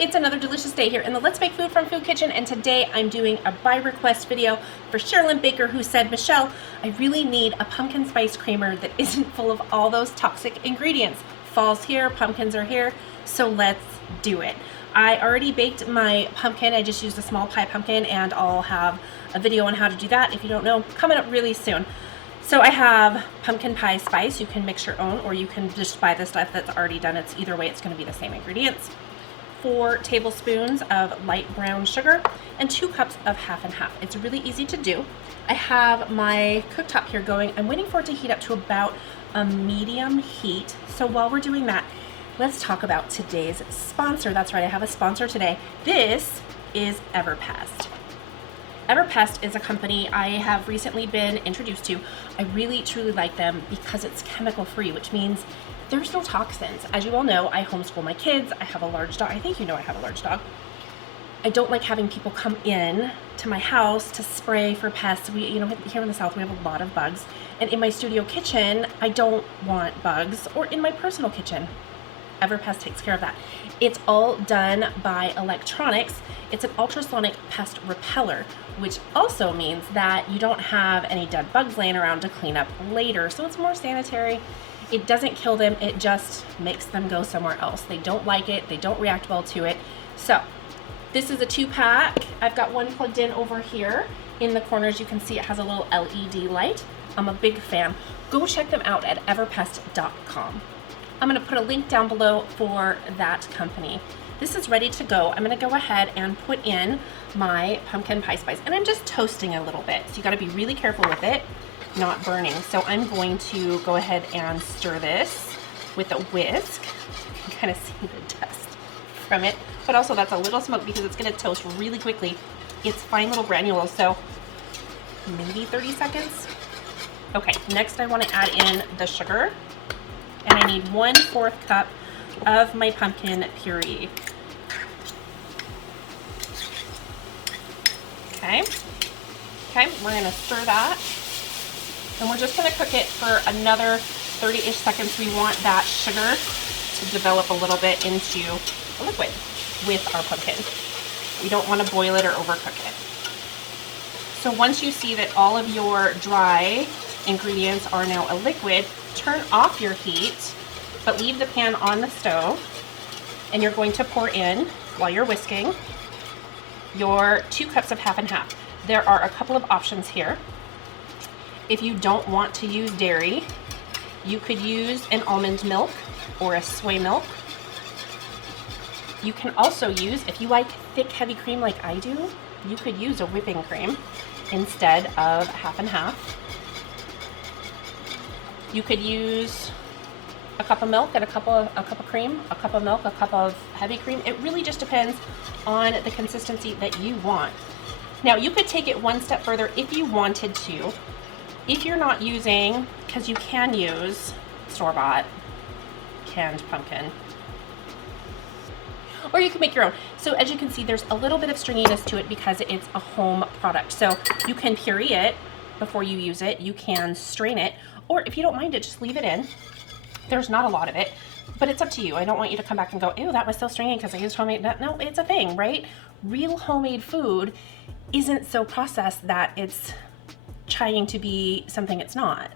It's another delicious day here in the Let's Make Food from Food Kitchen, and today I'm doing a by request video for Sherilyn Baker, who said, Michelle, I really need a pumpkin spice creamer that isn't full of all those toxic ingredients. Fall's here, pumpkins are here, so let's do it. I already baked my pumpkin. I just used a small pie pumpkin, and I'll have a video on how to do that, if you don't know, coming up really soon. So I have pumpkin pie spice. You can mix your own, or you can just buy the stuff that's already done. It's either way, it's going to be the same ingredients. 4 tablespoons of light brown sugar and 2 cups of half and half. It's really easy to do. I have my cooktop here going. I'm waiting for it to heat up to about a medium heat. So while we're doing that, let's talk about today's sponsor. That's right, I have a sponsor today. This is Everpest. Everpest is a company I have recently been introduced to. I really truly like them because it's chemical free, which means there's no toxins. As you all know, I homeschool my kids. I have a large dog. I think you know I have a large dog. I don't like having people come in to my house to spray for pests. We, here in the South, we have a lot of bugs. And in my studio kitchen, I don't want bugs, or in my personal kitchen. Everpest takes care of that. It's all done by electronics. It's an ultrasonic pest repeller, which also means that you don't have any dead bugs laying around to clean up later. So it's more sanitary. It doesn't kill them, it just makes them go somewhere else. They don't like it, they don't react well to it. So this is a 2-pack. I've got one plugged in over here. In the corners you can see it has a little LED light. I'm a big fan. Go check them out at everpest.com. I'm gonna put a link down below for that company. This is ready to go. I'm gonna go ahead and put in my pumpkin pie spice, and I'm just toasting a little bit. So you gotta be really careful with it not burning. So I'm going to go ahead and stir this with a whisk. You can kind of see the dust from it, but also that's a little smoke because it's gonna toast really quickly. It's fine little granules, so maybe 30 seconds. Okay, next I wanna add in the sugar, and I need 1/4 cup of my pumpkin puree. Okay, we're gonna stir that. And we're just gonna cook it for another 30-ish seconds. We want that sugar to develop a little bit into a liquid with our pumpkin. We don't wanna boil it or overcook it. So once you see that all of your dry ingredients are now a liquid, turn off your heat, but leave the pan on the stove, and you're going to pour in, while you're whisking, your 2 cups of half and half. There are a couple of options here. If you don't want to use dairy, you could use an almond milk or a soy milk. You can also use, if you like thick, heavy cream like I do, you could use a whipping cream instead of half and half. You could use a cup of milk and a cup of cream, a cup of milk, a cup of heavy cream. It really just depends on the consistency that you want. Now you could take it one step further if you wanted to. If you're not using, because you can use store-bought canned pumpkin, or you can make your own. So as you can see, there's a little bit of stringiness to it because it's a home product. So you can puree it before you use it. You can strain it, or if you don't mind it, just leave it in. There's not a lot of it, but it's up to you. I don't want you to come back and go, ew, that was so stringy because I used homemade. No, it's a thing, right? Real homemade food isn't so processed that it's trying to be something it's not,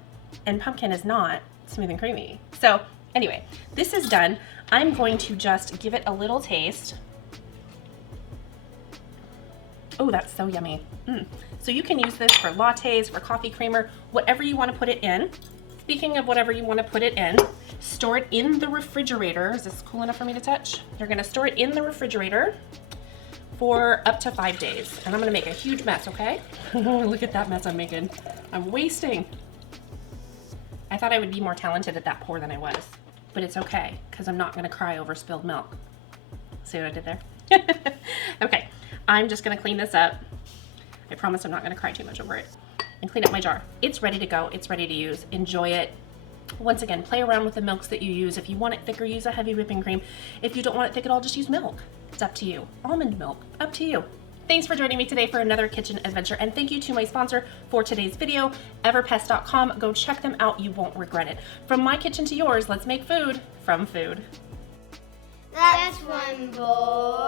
and pumpkin is not smooth and creamy. So anyway, this is done. I'm going to just give it a little taste. Oh, that's so yummy. So you can use this for lattes, for coffee creamer, whatever you want to put it in. Speaking of whatever you want to put it in, store it in the refrigerator. Is this cool enough for me to touch? You're going to store it in the refrigerator for up to 5 days. And I'm gonna make a huge mess, okay? Look at that mess I'm making. I'm wasting. I thought I would be more talented at that pour than I was, but it's okay, because I'm not gonna cry over spilled milk. See what I did there? Okay, I'm just gonna clean this up. I promise I'm not gonna cry too much over it. And clean up my jar. It's ready to go, it's ready to use. Enjoy it. Once again, play around with the milks that you use. If you want it thicker, use a heavy whipping cream. If you don't want it thick at all, just use milk. It's up to you. Almond milk, up to you. Thanks for joining me today for another kitchen adventure, and thank you to my sponsor for today's video, everpest.com. Go check them out, you won't regret it. From my kitchen to yours, let's make food from food. That's one bowl.